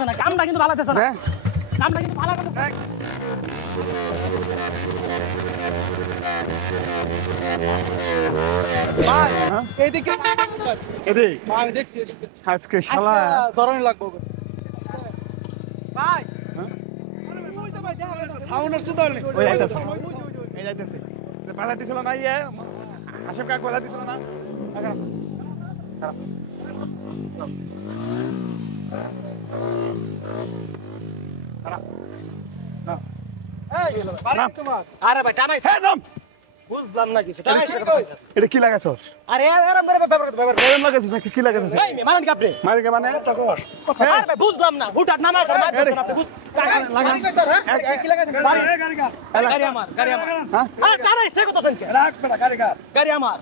কামটা কিন্তু ভালো আছে না, কামটা কিন্তু ভালো আছে। ভাই এইদিকে এদিক আমি দেখছি এদিকে আজকে শালা ধরনের লাগবে ভাই। সাউন্ডের সুদল নেই ওই যাইতেছে এই যাইতেছে বাধা দিছিল না ইয়ে আশিফ কাক বাধা দিছিল না খারাপ খারাপ এই বাড়ি তোমার আরে ভাই টানাই হ্যাঁ নাম বুঝলাম না কিছু এটা কি লাগাছস আরে এরম করে ব্যাপার এরম লাগাছস নাকি কি লাগাছস এই মারেন কি আপনি মারি কে মানে আরে ভাই বুঝলাম না হুটার নাম আছে মার দেন আপনি বুঝ লাগা কি লাগাছেন গাড়ি আমার হ্যাঁ আরে টানাই সে কথা শুনছে রাখ বেটা গাড়ি আমার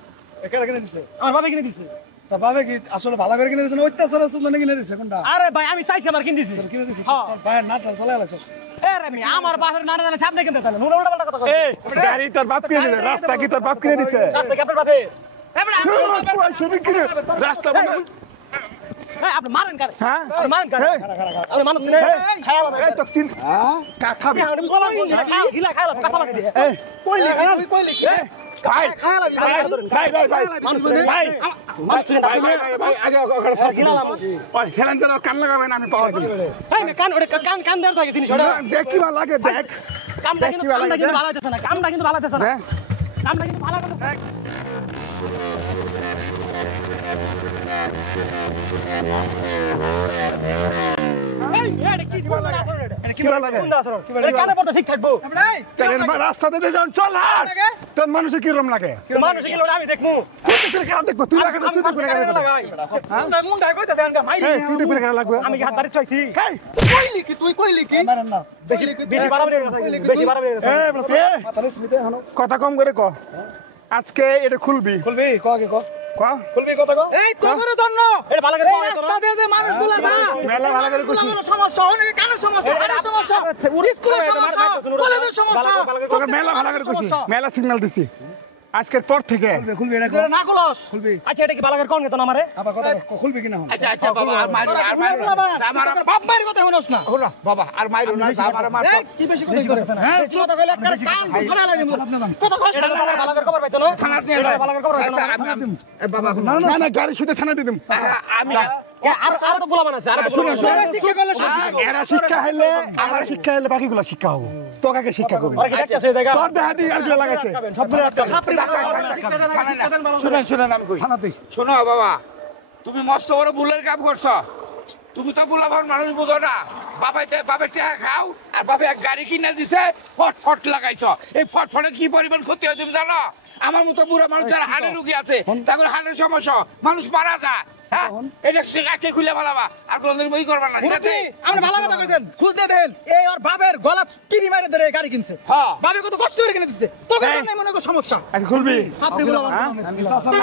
একারে কিনে দিছে আমার বাবা কিনে দিছে। তা বাবে কি আসলে ভালো করে কিনে দিছে না অত্যাচার আছে না কিনে দিছে কোনটা আরে ভাই আমি চাইছি আমার কিনে দিছে কিনে দিছে হ্যাঁ তোর ভাইয়ের নাটক চালাই আলাইছিস আরে আমি আমার বাপের নানা জানে সামনে কিনতে চাইলে নুরা উল্টা কথা কই এই গাড়ি তোর বাপ কিনে দিছে রাস্তা কি তোর বাপ কিনে দিছে রাস্তা কি আপনার বাপের এবারে ছবি কিনে রাস্তা এই আপনি মারেন কারে হ্যাঁ আপনি মারেন কারে আপনি মানুষ না খায়া লাগবে এই তো চিন কা খাবি আপনি বলা গিলা খায়া লাগবে কাঁচা মাটি দিয়ে এই কইলি তুই কইলি কি ভাই খায়া লাগবে ভাই মানুষ ভাই মানুষ ভাই আগে ওখানে সাজ গিলা লাম ওই খেলেন যেন কান লাগাবেন আমি পাওয়া দিই এই মে কান ওরে কান দেড় থাকে জিনিস ওটা দেখ কি ভালো লাগে দেখ কামটা কিন্তু ভালো আছে না কামটা কিন্তু ভালো আছে না হ্যাঁ কামটা কিন্তু ভালো আছে এই এটা কি দিবা না কি ভালো লাগে কোনটা আসর এই কানে পড়তে ঠিক থাকবো তোর রাস্তাতে দিয়ে যান চল হাট তোর মানুষে কি রকম লাগে মানুষ কি লোক আমি দেখমু তুই দেখলে কেন দেখবো তুই লাগে তুই দেখলে কেন দেখবো না মুন্ডা কইতাছে আনকা মাইরি এই তুই দেখলে কেন লাগবে আমি কি হাত ধরে চাইছি এই তুই কইলি কি মারেন না বেশি বেশি বাড়াবি বেশি বাড়াবি মাথারে স্মিতে হলো কথা কম করে ক আজকে এটা খুলবি খুলবি ক আগে ক ক খুলবি কথা ক এই তোর জন্য এটা ভালো করে রাস্তা দিয়ে যে মানুষগুলো যা মেলা ভালো করে কইছি সমস্যা অনেক কানের সমস্যা হাড়ের সমস্যা স্কুলের সমস্যা কলেজের সমস্যা তোকে মেলা ভালো করে কইছি মেলা সিগন্যাল দিছি আজকের পর থেকে খুলবি এটা ক না কলস খুলবি আচ্ছা এটা কি ভালো করে কোন কেতন আমারে আবার কথা খুলবি কিনা হন আচ্ছা আচ্ছা বাবা আর মাইরো আমার বাপ মায়ের কথা শুনোস না হলো বাবা আর মাইরো না আমারে মার কি বেশি কথা হ্যাঁ বেশি কথা কইলে কান ধরা লাগে কথা কষ্ট ভালো করে খবর পাইতো না থানা নিয়ে যায় ভালো করে খবর পাইতো এ বাবা না না গাড়ি শুতে থানা দিদিম আমি আর তো বলা মানাছে আর শুনো শিক্ষা করলে এরা শিক্ষা হইলে আমার শিক্ষা হইলে বাকিগুলো শিক্ষা হবো তোকে শিক্ষা করবি আর কি দেখতেছে জায়গা তোর দেহা দিয়ে আর গুলো লাগাইছে সবগুলো শুনেন শুনেন আমি কই থানাতে শোনো বাবা তুমি মস্ত বড় ভুলের কাম করছো তুমি তো বুলাভার মানুষ বুঝো না বাপের টাকা খাও আর বাপে এক গাড়ি কিনে দিছে ফট লাগাইছো এই ফটে কি পরিমাণ ক্ষতি হয় তুমি জানো আমার মতো বুড়া মানুষ যারা হাড়ের রুগী আছে তাদের হাড়ের সমস্যা মানুষ মারা যায় হ্যাঁ এটা আজকে খুলে ভালাবা আর কোনদিন বই করবা না ঠিক আছে আপনি ভালো কথা কইছেন খুঁজতে দেন এই ওর বাপের গলা টিভি মারে ধরে গাড়ি কিনছে হ্যাঁ বাপের কত কষ্ট করে কিনে দিচ্ছে তোকে নাই মনে কর সমস্যা আচ্ছা খুলবি আপনি বলা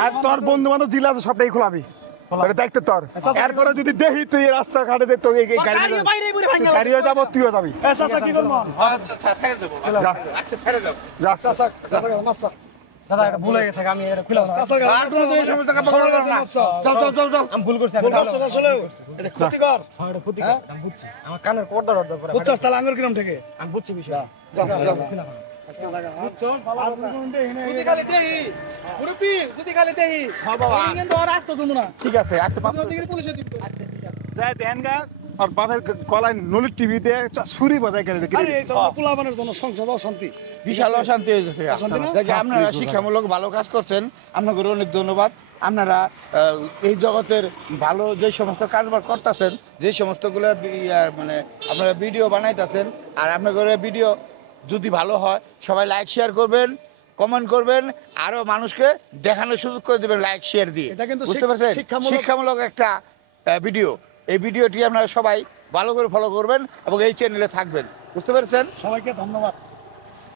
আর তোর বন্ধু বান্ধব জিলা আছে সবটাই খোলাবি দেখতে তোর এরপরে যদি দেখি তুই রাস্তা ঘাটে দেখ তোকে গাড়ি বাইরে পুরো ভাঙা গাড়িও যাবো তুইও যাবি এ চাচা কি করব ছেড়ে দেবো যা আচ্ছা ছেড়ে দেবো যা চাচা চাচা মাপসা দাদা এটা ভুল হয়ে গেছে আমি এটা খুলে চাচার কাছে আর কোনো এই সমস্ত কাপড় করবে না যাও আমি ভুল করছি আমি ভুল করছ আসলে এটা ক্ষতিকর হ্যাঁ এটা ক্ষতি আমি বুঝছি আমার কানের পর্দা রর্দা করে বুঝছস তাহলে আঙ্গুর কিরম থেকে আমি বুঝছি বিষয় যদি খালি দেহি মুরব্বি যদি খালি দেহি কিন্তু আর আসতো তুমি না ঠিক আছে একটা পাঁচ পুলিশে দিব যাই দেন গা আর বাপের কলায় নলির টিভিতে ছুরি বাজায় গেলে আরে এই তো পোলাবানের জন্য সংসার অশান্তি বিশাল অশান্তি হয়ে গেছে অশান্তি না? দেখে আপনারা শিক্ষামূলক ভালো কাজ করছেন আপনাদের অনেক ধন্যবাদ আপনারা এই জগতের ভালো যে সমস্ত কাজবাজ করতেছেন যে সমস্তগুলো মানে আপনারা ভিডিও বানাইতেছেন আর আপনাদের ভিডিও যদি ভালো হয় সবাই লাইক শেয়ার করবেন কমেন্ট করবেন আরো মানুষকে দেখানোর সুযোগ করে দেবেন লাইক শেয়ার দিয়ে এটা কিন্তু বুঝতে পারছেন শিক্ষামূলক একটা ভিডিও এই ভিডিওটি আপনারা সবাই ভালো করে ফলো করবেন এবং এই চ্যানেলে থাকবেন বুঝতে পেরেছেন সবাইকে ধন্যবাদ